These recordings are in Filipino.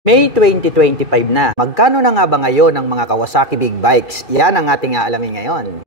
May 2025 na. Magkano na nga ba ngayon ang mga Kawasaki Big Bikes? Yan ang ating aalamin ngayon.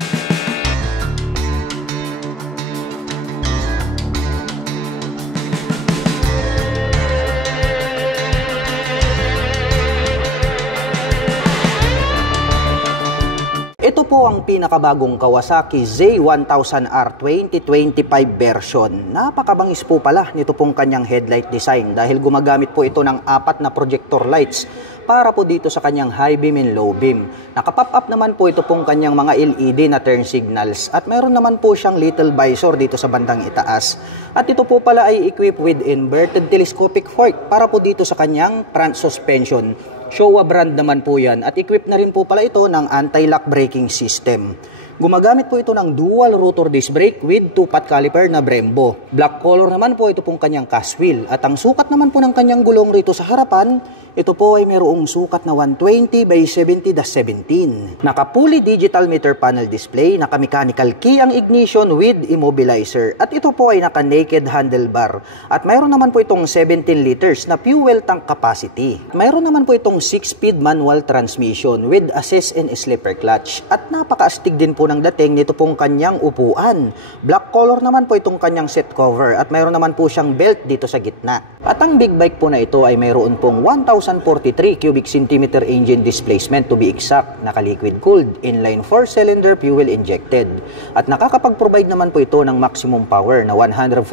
Ito po ang pinakabagong Kawasaki Z1000R 2025 version. Napakabangis po pala nito pong kanyang headlight design dahil gumagamit po ito ng 4 na projector lights para po dito sa kanyang high beam and low beam. Nakapop up naman po ito pong kanyang mga LED na turn signals at mayroon naman po siyang little visor dito sa bandang itaas. At ito po pala ay equipped with inverted telescopic fork para po dito sa kanyang front suspension. Showa brand naman po yan at equipped na rin po pala ito ng anti-lock braking system. Gumagamit po ito ng dual rotor disc brake with 2-pot caliper na Brembo. Black color naman po ito pong kanyang cast wheel at ang sukat naman po ng kanyang gulong rito sa harapan, ito po ay mayroong sukat na 120 by 70-17. Naka-fully digital meter panel display, naka-mechanical key ang ignition with immobilizer at ito po ay naka-naked handlebar. At mayroon naman po itong 17 liters na fuel tank capacity. Mayroon naman po itong 6-speed manual transmission with assist and slipper clutch. At napaka-astig din po ng dating nito pong kanyang upuan. Black color naman po itong kanyang seat cover at mayroon naman po siyang belt dito sa gitna. At ang big bike po na ito ay mayroon pong 1,043 cubic centimeter engine displacement to be exact, naka-liquid cooled, inline 4-cylinder fuel injected. At nakakapag-provide naman po ito ng maximum power na 142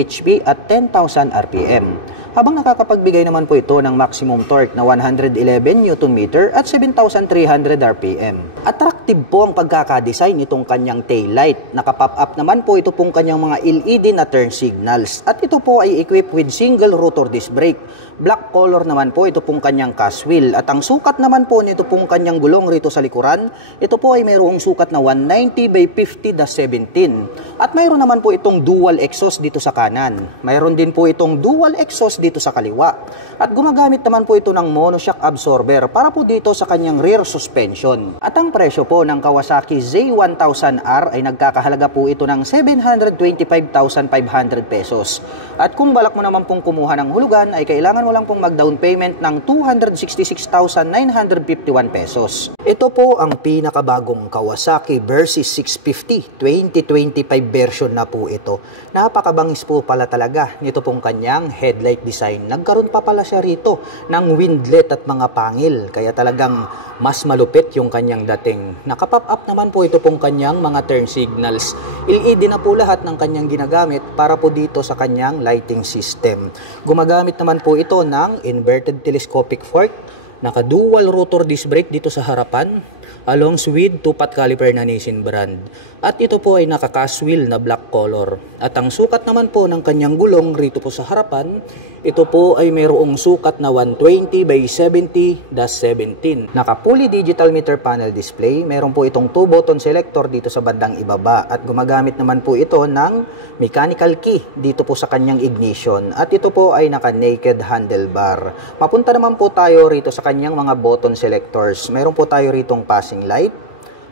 HP at 10,000 RPM. Habang nakakapagbigay naman po ito ng maximum torque na 111 Nm at 7,300 RPM. Attractive po ang pagkakadesign nitong kanyang taillight. Nakapop up naman po ito pong kanyang mga LED na turn signals. At ito po ay equipped with single rotor disc brake. Black color naman po ito pong kanyang cast wheel. At ang sukat naman po nito pong kanyang gulong rito sa likuran, ito po ay mayroong sukat na 190 by 50-17. At mayroon naman po itong dual exhaust dito sa kanan. Mayroon din po itong dual exhaust dito sa kaliwa. At gumagamit naman po ito ng monoshock absorber para po dito sa kanyang rear suspension. At ang presyo po ng Kawasaki Z1000R ay nagkakahalaga po ito ng 725,500 pesos. At kung balak mo naman pong kumuha ng hulugan ay kailangan mo lang pong mag-down payment ng 266,951 pesos. Ito po ang pinakabagong Kawasaki Versys 650 2025 version na po ito. Napakabangis po pala talaga nito pong kanyang headlight design. Nagkaroon pa pala siya rito ng windlet at mga pangil, kaya talagang mas malupit yung kanyang dating. Nakapop up naman po ito pong kanyang mga turn signals. LED na po lahat ng kanyang ginagamit para po dito sa kanyang lighting system. Gumagamit naman po ito ng inverted telescopic fork, naka-dual rotor disc brake dito sa harapan, along with 2-pot caliper na Nissin brand. At ito po ay naka-cast wheel na black color. At ang sukat naman po ng kanyang gulong rito po sa harapan, ito po ay mayroong sukat na 120 by 70-17. Naka-fully digital meter panel display, mayroon po itong 2-button selector dito sa bandang ibaba. At gumagamit naman po ito ng mechanical key dito po sa kanyang ignition. At ito po ay naka-naked handlebar. Papunta naman po tayo rito sa kanyang mga button selectors. Mayroon po tayo ritong passing light,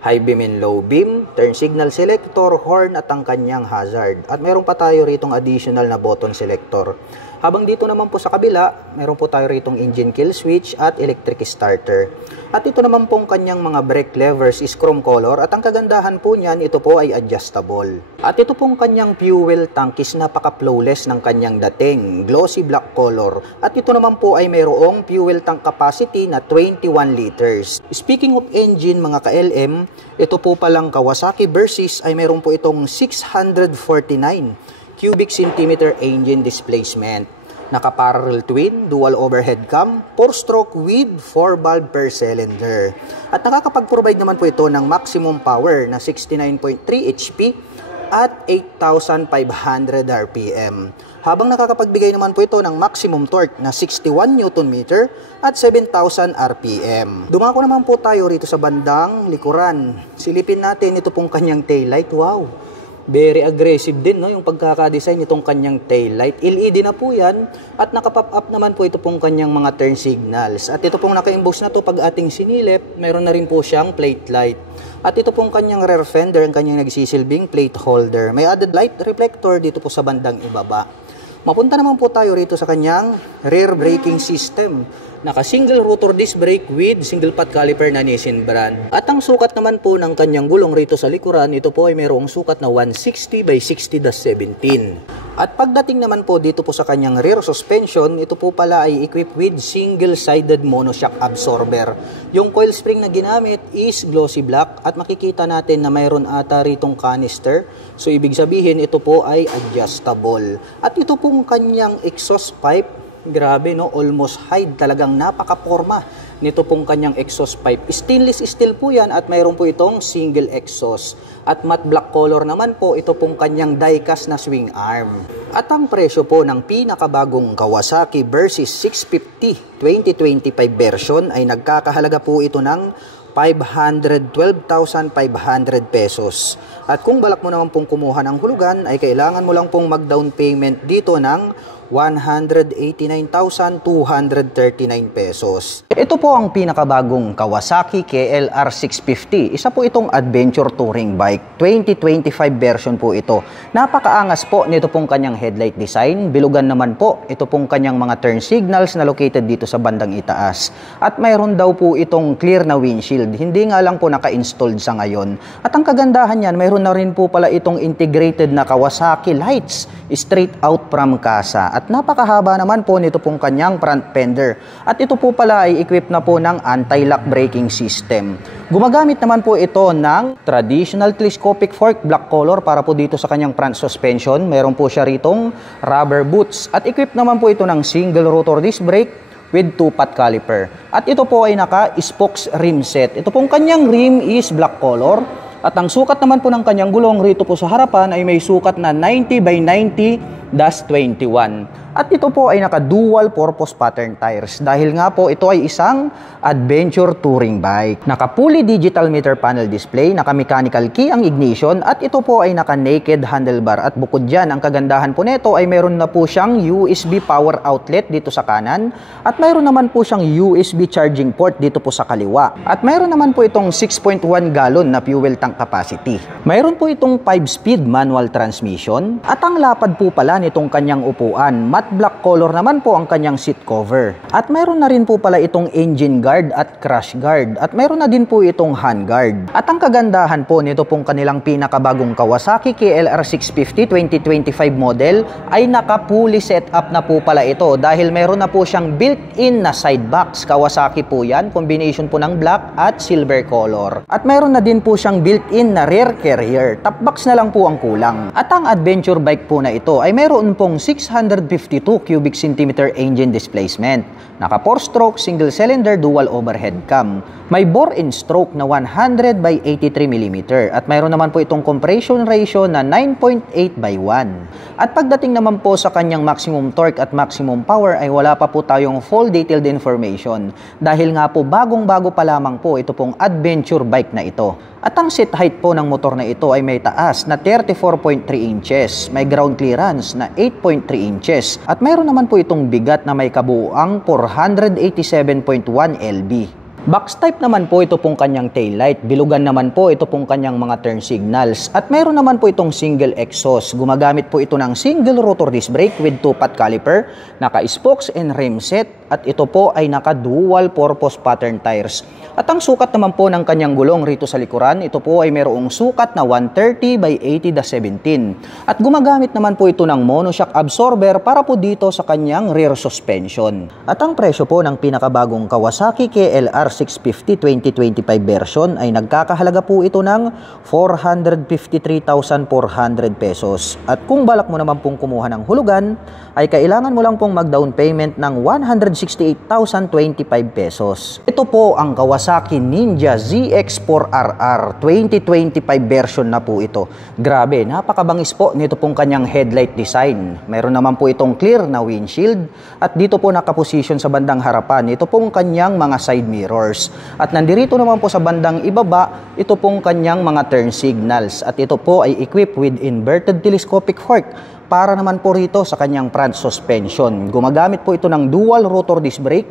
high beam and low beam, turn signal selector, horn at ang kanyang hazard. At meron pa tayo ritong additional na button selector. Habang dito naman po sa kabila, meron po tayo ritong engine kill switch at electric starter. At ito naman pong kanyang mga brake levers is chrome color at ang kagandahan po niyan, ito po ay adjustable. At ito pong kanyang fuel tank is napaka-flawless ng kanyang dating, glossy black color. At ito naman po ay mayroong fuel tank capacity na 21 liters. Speaking of engine mga ka-LM, ito po palang Kawasaki Versys ay mayroon po itong 649 cubic centimeter engine displacement. Naka-parallel twin, dual overhead cam, 4-stroke with 4 valve per cylinder. At nakakapag-provide naman po ito ng maximum power na 69.3 HP at 8,500 RPM. Habang nakakapagbigay naman po ito ng maximum torque na 61 Nm at 7,000 RPM. Dumako naman po tayo rito sa bandang likuran. Silipin natin ito pong kanyang taillight. Wow! Very aggressive din, no, yung pagkakadesign nitong kanyang taillight. LED na po yan at nakapop up naman po ito pong kanyang mga turn signals. At ito pong naka-emboss na to pag ating sinilip, mayroon na rin po siyang plate light. At ito pong kanyang rear fender, ang kanyang nagsisilbing plate holder. May added light reflector dito po sa bandang ibaba. Mapunta naman po tayo rito sa kanyang rear braking system. Naka-single rotor disc brake with single pot caliper na Nissin brand. At ang sukat naman po ng kanyang gulong rito sa likuran, ito po ay mayroong sukat na 160 by 60-17. At pagdating naman po dito po sa kanyang rear suspension, ito po pala ay equipped with single-sided monoshock absorber. Yung coil spring na ginamit is glossy black at makikita natin na mayroon ata ritong canister. So ibig sabihin ito po ay adjustable. At ito pong kanyang exhaust pipe, grabe no, almost hide, talagang napaka-porma nito pong kanyang exhaust pipe. Stainless steel po yan at mayroon po itong single exhaust. At matte black color naman po ito pong kanyang die-cast na swing arm. At ang presyo po ng pinakabagong Kawasaki Versys 650 2025 version ay nagkakahalaga po ito ng 512,500 pesos. At kung balak mo naman pong kumuha ng hulugan, ay kailangan mo lang pong mag-down payment dito ng 189,239 pesos. Ito po ang pinakabagong Kawasaki KLR 650. Isa po itong adventure touring bike. 2025 version po ito. Napakaangas po nito pong kanyang headlight design. Bilugan naman po ito pong kanyang mga turn signals na located dito sa bandang itaas. At mayroon daw po itong clear na windshield. Hindi nga lang po naka-installed sa ngayon. At ang kagandahan niyan, mayroon na rin po pala itong integrated na Kawasaki lights straight out from casa. At napakahaba naman po nito pong kanyang front fender. At ito po pala ay equipped na po ng anti-lock braking system. Gumagamit naman po ito ng traditional telescopic fork black color para po dito sa kanyang front suspension. Meron po siya ritong rubber boots. At equipped naman po ito ng single rotor disc brake with 2-pot caliper. At ito po ay naka-spokes rim set. Ito pong kanyang rim is black color. At ang sukat naman po ng kanyang gulong rito po sa harapan ay may sukat na 90 by 90-21. At ito po ay naka-dual purpose pattern tires dahil nga po ito ay isang adventure touring bike. Naka-fully digital meter panel display, naka-mechanical key ang ignition at ito po ay naka-naked handlebar. At bukod dyan, ang kagandahan po nito ay mayroon na po siyang USB power outlet dito sa kanan at mayroon naman po siyang USB charging port dito po sa kaliwa. At mayroon naman po itong 6.1 gallon na fuel tank capacity. Mayroon po itong 5-speed manual transmission at ang lapad po pala nitong kanyang upuan, matte black color naman po ang kanyang seat cover. At mayroon na rin po pala itong engine guard at crash guard. At mayroon na din po itong hand guard. At ang kagandahan po nito pong kanilang pinakabagong Kawasaki KLR 650 2025 model ay naka-fully set up na po pala ito dahil mayroon na po siyang built-in na side box. Kawasaki po yan, combination po ng black at silver color. At mayroon na din po siyang built-in na rear carrier. Top box na lang po ang kulang. At ang adventure bike po na ito ay mayroon pong 652 cubic centimeter engine displacement. Naka 4-stroke single cylinder dual overhead cam. May bore and stroke na 100 by 83 mm at mayroon naman po itong compression ratio na 9.8 by 1. At pagdating naman po sa kanyang maximum torque at maximum power ay wala pa po tayong full detailed information dahil nga po bagong-bago pa lamang po ito pong adventure bike na ito. At ang seat height po ng motor na ito ay may taas na 34.3 inches, may ground clearance na 8.3 inches, at mayroon naman po itong bigat na may kabuuang 487.1 lb. Box type naman po ito pong kanyang taillight. Bilugan naman po ito pong kanyang mga turn signals. At mayroon naman po itong single exhaust. Gumagamit po ito ng single rotor disc brake with 2-pot caliper, naka-spokes and rim set, at ito po ay naka-dual purpose pattern tires. At ang sukat naman po ng kanyang gulong rito sa likuran, ito po ay mayroong sukat na 130 by 80-17. At gumagamit naman po ito ng monoshock absorber para po dito sa kanyang rear suspension. At ang presyo po ng pinakabagong Kawasaki KLR 650 2025 version ay nagkakahalaga po ito ng 453,400 pesos. At kung balak mo naman pong kumuha ng hulugan, ay kailangan mo lang pong mag-down payment ng 168,025 pesos. Ito po ang Kawasaki Ninja ZX4RR 2025 version na po ito. Grabe, napakabangis po nito pong kanyang headlight design. Meron naman po itong clear na windshield at dito po nakaposisyon sa bandang harapan ito pong kanyang mga side mirrors. At nandirito naman po sa bandang ibaba, ito pong kanyang mga turn signals. At ito po ay equipped with inverted telescopic fork para naman po rito sa kanyang front suspension. Gumagamit po ito ng dual rotor disc brake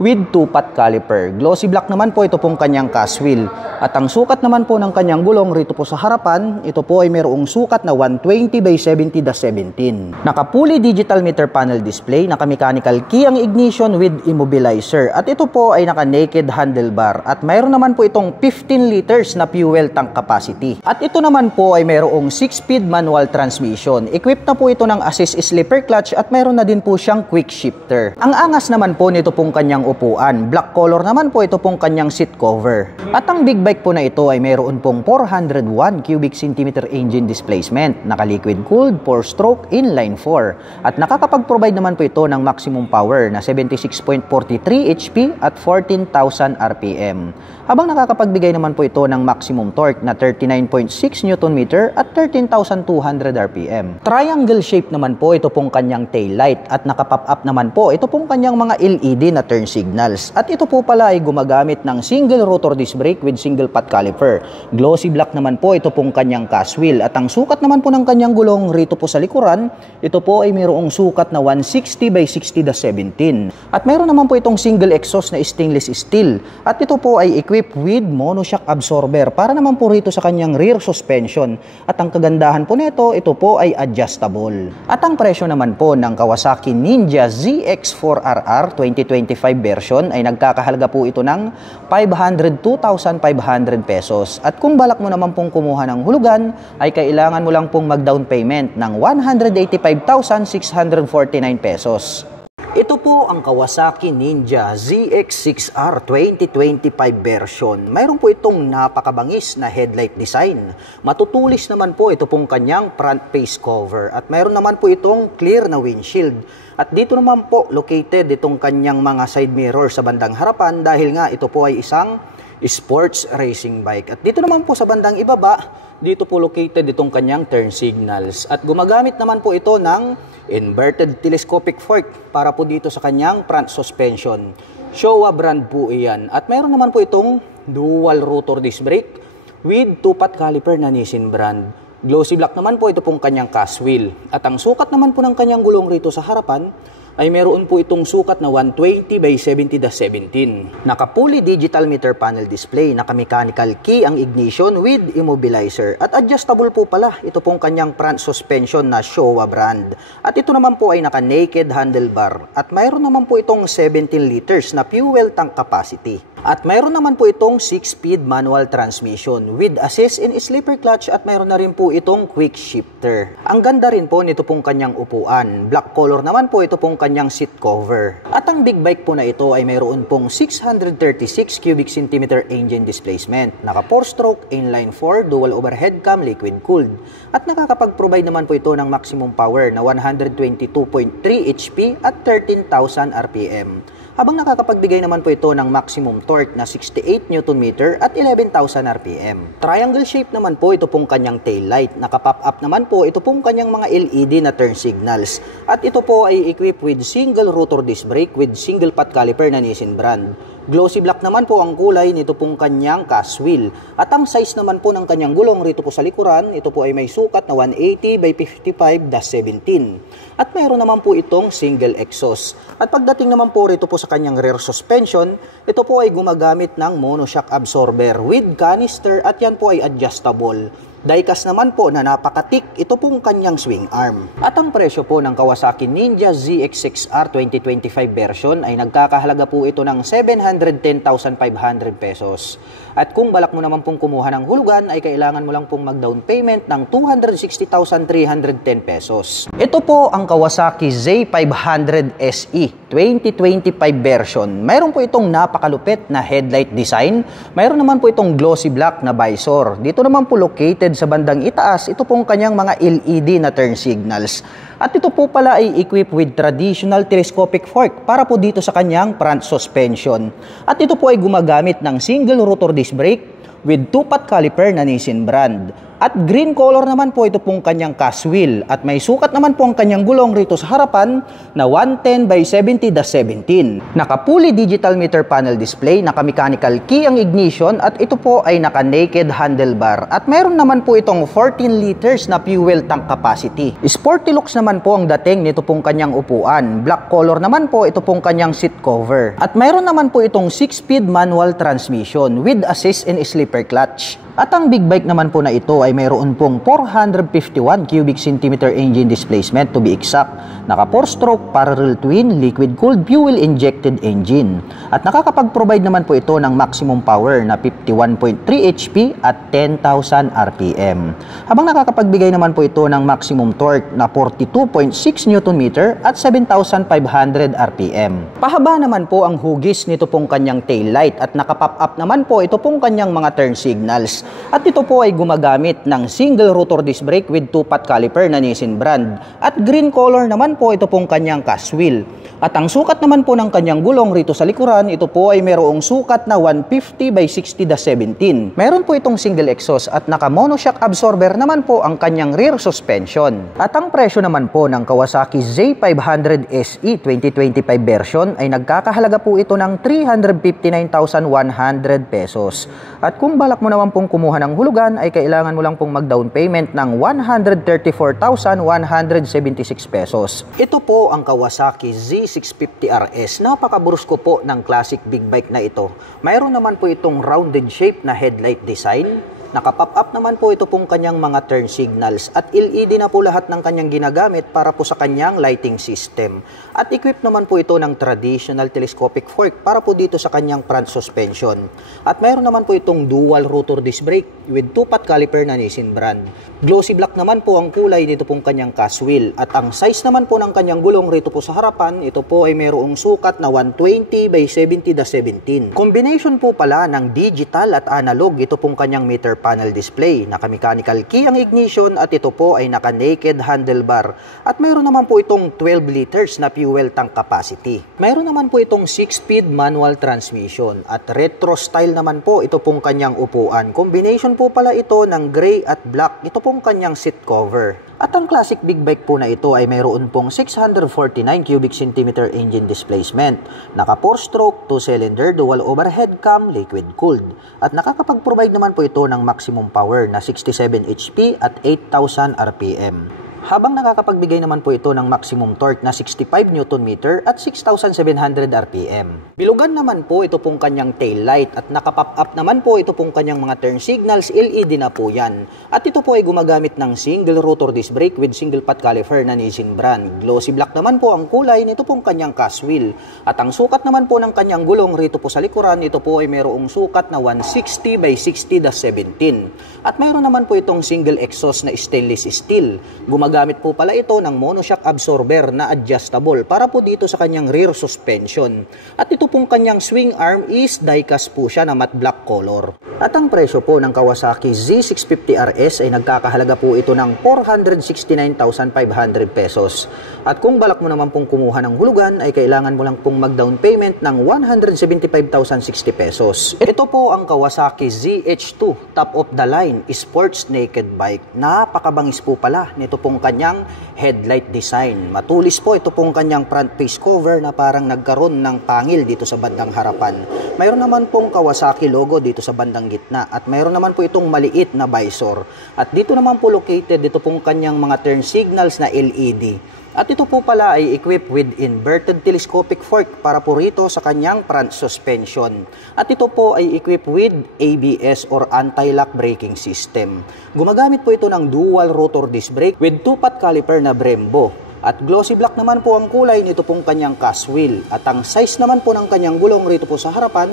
with 2-pot caliper. Glossy black naman po ito pong kanyang cast wheel. At ang sukat naman po ng kanyang gulong rito po sa harapan, ito po ay mayroong sukat na 120/70/17. Naka-fully digital meter panel display, naka-mechanical key ang ignition with immobilizer. At ito po ay naka-naked handlebar. At mayroon naman po itong 15 liters na fuel tank capacity. At ito naman po ay mayroong 6-speed manual transmission. Equipped na po ito ng assist slipper clutch at mayroon na din po siyang quick shifter. Ang angas naman po nito pong kanyang upuan. Black color naman po ito pong kanyang seat cover. At ang big bike po na ito ay mayroon pong 401 cubic centimeter engine displacement, naka-liquid cooled, 4-stroke, inline 4. At nakakapag-provide naman po ito ng maximum power na 76.43 HP at 14,000 RPM. Habang nakakapagbigay naman po ito ng maximum torque na 39.6 Nm at 13,200 RPM. Triangle shape naman po ito pong kanyang tail light at nakapop up naman po ito pong kanyang mga LED na turn signals. At ito po pala ay gumagamit ng single rotor disc brake with single pot caliper. Glossy black naman po ito pong kanyang cast wheel. At ang sukat naman po ng kanyang gulong rito po sa likuran, ito po ay mayroong sukat na 160/60/17. At mayroon naman po itong single exhaust na stainless steel. At ito po ay equipped with monoshock absorber para naman po rito sa kanyang rear suspension. At ang kagandahan po nito, ito po ay adjustable. At ang presyo naman po ng Kawasaki Ninja ZX4RR 2025 version ay nagkakahalaga po ito ng 502,500 pesos. At kung balak mo naman pong kumuha ng hulugan, ay kailangan mo lang pong mag-down payment ng 185,649 pesos. Ito po ang Kawasaki Ninja ZX6R 2025 version. Mayroon po itong napakabangis na headlight design. Matutulis naman po ito pong kanyang front face cover. At mayroon naman po itong clear na windshield. At dito naman po located itong kanyang mga side mirror sa bandang harapan dahil nga ito po ay isang sports racing bike. At dito naman po sa bandang ibaba, dito po located itong kanyang turn signals. At gumagamit naman po ito ng inverted telescopic fork para po dito sa kanyang front suspension. Showa brand po iyan. At mayroon naman po itong dual rotor disc brake with 2-pot caliper na Nissin brand. Glossy black naman po ito pong kanyang cast wheel. At ang sukat naman po ng kanyang gulong rito sa harapan ay meron po itong sukat na 120/70/17. Naka-fully digital meter panel display, naka-mechanical key ang ignition with immobilizer. At adjustable po pala ito pong kanyang front suspension na Showa brand. At ito naman po ay naka-naked handlebar. At mayroon naman po itong 17 liters na fuel tank capacity. At mayroon naman po itong 6-speed manual transmission with assist in slipper clutch at mayroon na rin po itong quick shifter. Ang ganda rin po nito pong kanyang upuan. Black color naman po ito pong kanyang seat cover. At ang big bike po na ito ay mayroon pong 636 cubic centimeter engine displacement. Naka 4-stroke, inline 4, dual overhead cam, liquid cooled. At nakakapag-provide naman po ito ng maximum power na 122.3 HP at 13,000 RPM. Habang nakakapagbigay naman po ito ng maximum torque na 68 Nm at 11,000 RPM. Triangle shape naman po ito pong kanyang tail light. Naka-pop up naman po ito pong kanyang mga LED na turn signals. At ito po ay equipped with single rotor disc brake with single pot caliper na Nissin brand. Glossy black naman po ang kulay nito pong kanyang cast wheel. At ang size naman po ng kanyang gulong rito po sa likuran, ito po ay may sukat na 180/55/17. At mayroon naman po itong single exhaust. At pagdating naman po rito po sa kanyang rear suspension, ito po ay gumagamit ng monoshock absorber with canister at yan po ay adjustable. Diecast naman po na napakatik ito pong kanyang swing arm. At ang presyo po ng Kawasaki Ninja ZX6R 2025 version ay nagkakahalaga po ito ng 710,500 pesos. At kung balak mo naman pong kumuha ng hulugan ay kailangan mo lang pong mag-down payment ng 260,310 pesos. Ito po ang Kawasaki Z500 SE 2025 version. Mayroon po itong napakalupit na headlight design. Mayroon naman po itong glossy black na visor. Dito naman po located sa bandang itaas, ito pong kanyang mga LED na turn signals. At ito po pala ay equipped with traditional telescopic fork para po dito sa kanyang front suspension. At ito po ay gumagamit ng single rotor disc brake with 2-pot caliper na Nissin brand. At green color naman po ito pong kanyang cast wheel. At may sukat naman po ang kanyang gulong rito sa harapan na 110/70/17. Naka-fully digital meter panel display, naka-mechanical key ang ignition at ito po ay naka-naked handlebar. At mayroon naman po itong 14 liters na fuel tank capacity. Sporty looks naman po ang dating nito pong kanyang upuan. Black color naman po ito pong kanyang seat cover. At mayroon naman po itong 6-speed manual transmission with assist and slipper clutch. At ang big bike naman po na ito ay mayroon pong 451 cubic centimeter engine displacement to be exact. Naka 4-stroke parallel twin liquid cooled fuel injected engine. At nakakapag-provide naman po ito ng maximum power na 51.3 HP at 10,000 RPM. Habang nakakapagbigay naman po ito ng maximum torque na 42.6 Nm at 7,500 RPM. Pahaba naman po ang hugis nito pong kanyang tail light at nakapop up naman po ito pong kanyang mga turn signals. At ito po ay gumagamit ng single rotor disc brake with 2-pot caliper na Nissin brand. At green color naman po ito pong kanyang cast wheel. At ang sukat naman po ng kanyang gulong rito sa likuran, ito po ay mayroong sukat na 150/60/17. Meron po itong single exhaust at naka monoshock absorber naman po ang kanyang rear suspension. At ang presyo naman po ng Kawasaki Z500 SE 2025 version ay nagkakahalaga po ito ng 359,100 pesos. At kung balak mo naman pong kumuha ng hulugan ay kailangan mo lang pong mag-down payment ng 134,176 pesos. Ito po ang Kawasaki Z650 RS. Napakaburusko po ng classic big bike na ito. Mayroon naman po itong rounded shape na headlight design. Naka-pop up naman po ito pong kanyang mga turn signals at LED na po lahat ng kanyang ginagamit para po sa kanyang lighting system. At equipped naman po ito ng traditional telescopic fork para po dito sa kanyang front suspension. At mayroon naman po itong dual rotor disc brake with 2-pot caliper na Nissin brand. Glossy black naman po ang kulay nito pong kanyang cast wheel. At ang size naman po ng kanyang gulong rito po sa harapan, ito po ay mayroong sukat na 120/70/17. Combination po pala ng digital at analog ito pong kanyang meter panel display. Naka-mechanical key ang ignition at ito po ay naka-naked handlebar. At mayroon naman po itong 12 liters na fuel tank capacity. Mayroon naman po itong 6-speed manual transmission at retro style naman po ito pong kanyang upuan. Combination po pala ito ng gray at black. Ito pong kanyang seat cover. At ang classic big bike po na ito ay mayroon pong 649 cubic centimeter engine displacement. Naka 4-stroke, 2-cylinder, dual overhead cam, liquid cooled. At nakakapag-provide naman po ito ng maximum power na 67 HP at 8,000 RPM. Habang nakakapagbigay naman po ito ng maximum torque na 65 Nm at 6,700 RPM. Bilugan naman po ito pong kanyang tail light at nakapop up naman po ito pong kanyang mga turn signals, LED na po yan. At ito po ay gumagamit ng single rotor disc brake with single pot caliper na Nissin brand. Glossy black naman po ang kulay nito pong kanyang cast wheel. At ang sukat naman po ng kanyang gulong rito po sa likuran, ito po ay mayroong sukat na 160/60/17. At mayroon naman po itong single exhaust na stainless steel. Gumagamit po pala ito ng monoshock absorber na adjustable para po dito sa kanyang rear suspension. At ito pong kanyang swing arm is die-cast po siya na matte black color. At ang presyo po ng Kawasaki Z650 RS ay nagkakahalaga po ito ng 469,500 pesos. At kung balak mo naman pong kumuha ng hulugan ay kailangan mo lang pong mag-down payment ng 175,060 pesos. Ito po ang Kawasaki ZH2 top of the line sports naked bike. Napakabangis po pala nito pong kanyang headlight design. Matulis po ito pong kanyang front face cover na parang nagkaroon ng pangil dito sa bandang harapan. Mayroon naman pong Kawasaki logo dito sa bandang gitna at mayroon naman po itong maliit na visor. At dito naman po located dito pong kanyang mga turn signals na LED. At ito po pala ay equipped with inverted telescopic fork para po rito sa kanyang front suspension. At ito po ay equipped with ABS or anti-lock braking system. Gumagamit po ito ng dual rotor disc brake with 2-pot caliper na Brembo. At glossy black naman po ang kulay nito pong kanyang cast wheel. At ang size naman po ng kanyang gulong rito po sa harapan,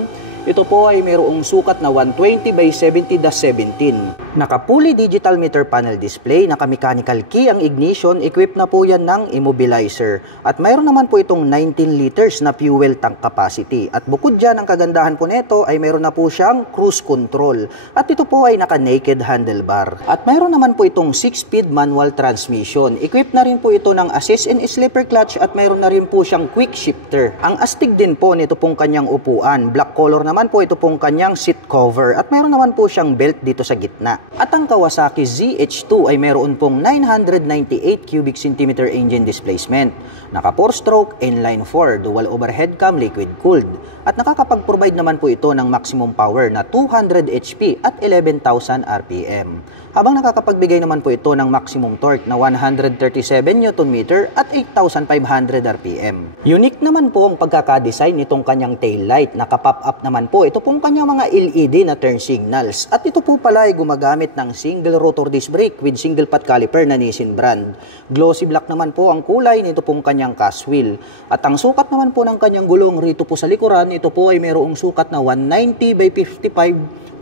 ito po ay mayroong sukat na 120/70/17. Naka-fully digital meter panel display, naka-mechanical key ang ignition, equipped na po yan ng immobilizer. At mayroon naman po itong 19 liters na fuel tank capacity. At bukod dyan, ang kagandahan po nito ay mayroon na po siyang cruise control. At ito po ay naka-naked handlebar. At mayroon naman po itong 6-speed manual transmission. Equipped na rin po ito ng assist and slipper clutch at mayroon na rin po siyang quick shifter. Ang astig din po nito pong kanyang upuan. Black color naman po ito pong kanyang seat cover at mayroon naman po siyang belt dito sa gitna. makina. At ang Kawasaki ZH2 ay meron pong 998 cubic centimeter engine displacement. Naka 4-stroke, inline 4, dual overhead cam, liquid cooled. At nakakapag-provide naman po ito ng maximum power na 200 HP at 11,000 RPM. Habang nakakapagbigay naman po ito ng maximum torque na 137 Nm at 8,500 RPM. Unique naman po ang pagkakadesign nitong kanyang taillight. Naka-pop up naman po ito pong kanyang mga LED na turn signals. At ito po pala ay gumagamit ng single rotor disc brake with single pot caliper na Nissin brand. Glossy black naman po ang kulay nito pong kanyang cast wheel. At ang sukat naman po ng kanyang gulong rito po sa likuran, ito po ay mayroong sukat na 190 by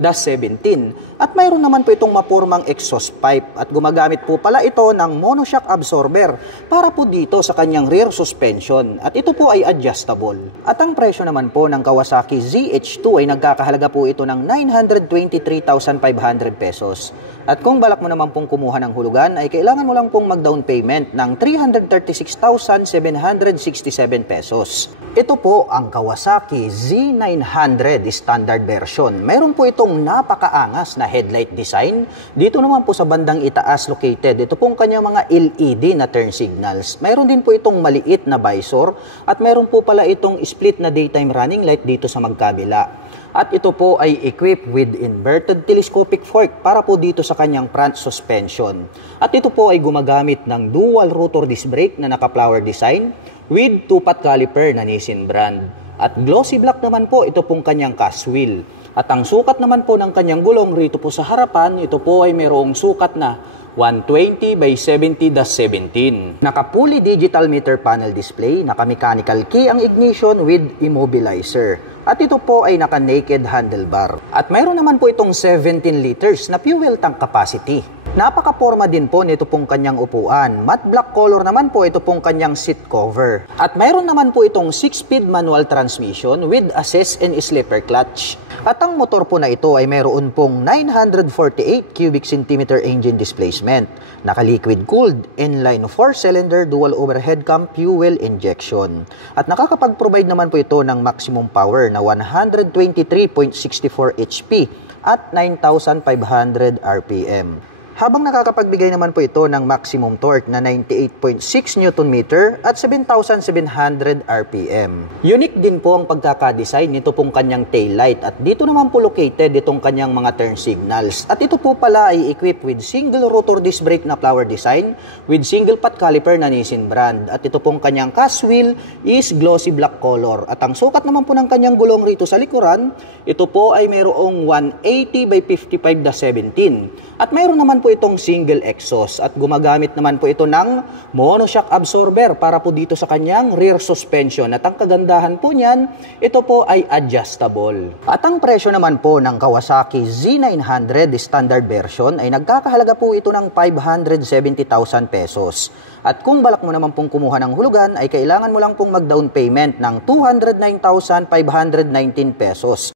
55-17. At mayroon naman po itong mapormang exhaust pipe at gumagamit po pala ito ng monoshock absorber para po dito sa kanyang rear suspension at ito po ay adjustable. At ang presyo naman po ng Kawasaki ZH2 ay nagkakahalaga po ito ng 923,500 pesos. At kung balak mo naman pong kumuha ng hulugan ay kailangan mo lang pong mag-down payment ng 336,767 pesos. Ito po ang Kawasaki Z900 standard version. Mayroon po itong napakaangas na headlight design. Dito naman po sa bandang itaas located, ito pong kanyang mga LED na turn signals. Mayroon din po itong maliit na visor at mayroon po pala itong split na daytime running light dito sa magkabila. At ito po ay equipped with inverted telescopic fork para po dito sa kanyang front suspension. At ito po ay gumagamit ng dual rotor disc brake na naka-flower design with 2-pot caliper na Nissin brand. At glossy black naman po ito pong kanyang cast wheel. At ang sukat naman po ng kanyang gulong rito po sa harapan, ito po ay mayroong sukat na 120 by 70-17. Naka-fully digital meter panel display, naka-mechanical key ang ignition with immobilizer. At ito po ay naka-naked handlebar. At mayroon naman po itong 17 liters na fuel tank capacity. Napaka-porma din po nito pong kanyang upuan. Matte black color naman po ito pong kanyang seat cover. At mayroon naman po itong 6-speed manual transmission with assist and slipper clutch. At ang motor po na ito ay mayroon pong 948 cubic centimeter engine displacement. Naka-liquid cooled, inline 4-cylinder dual overhead cam fuel injection. At nakakapag-provide naman po ito ng maximum power na 123.64 HP at 9,500 RPM. Habang nakakapagbigay naman po ito ng maximum torque na 98.6 Nm at 7,700 RPM. Unique din po ang pagkakadesign nito pong kanyang taillight at dito naman po located itong kanyang mga turn signals. At ito po pala ay equipped with single rotor disc brake na flower design with single pot caliper na Nissin brand. At ito pong kanyang cast wheel is glossy black color. At ang sukat naman po ng kanyang gulong rito sa likuran, ito po ay mayroong 180 by 55-17. At mayroon naman po itong single exhaust at gumagamit naman po ito ng monoshock absorber para po dito sa kanyang rear suspension. At ang kagandahan po niyan, ito po ay adjustable. At ang presyo naman po ng Kawasaki Z900 standard version ay nagkakahalaga po ito ng 570,000 pesos. At kung balak mo naman pong kumuha ng hulugan ay kailangan mo lang pong mag-down payment ng 209,519 pesos.